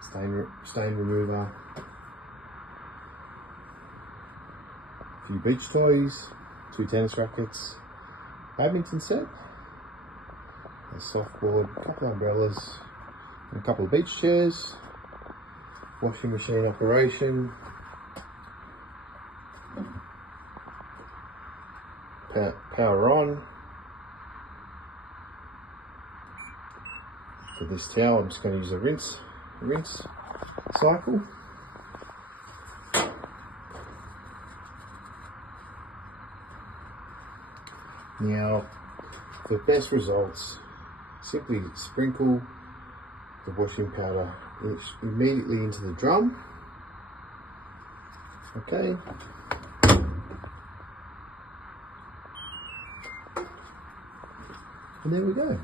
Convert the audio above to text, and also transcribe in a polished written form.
stain remover, a few beach toys, 2 tennis rackets, badminton set, a softboard, a couple of umbrellas, and a couple of beach chairs, washing machine operation, power on. For this towel, I'm just going to use a rinse cycle. Now, for best results, simply sprinkle the washing powder immediately into the drum. Okay. And there we go.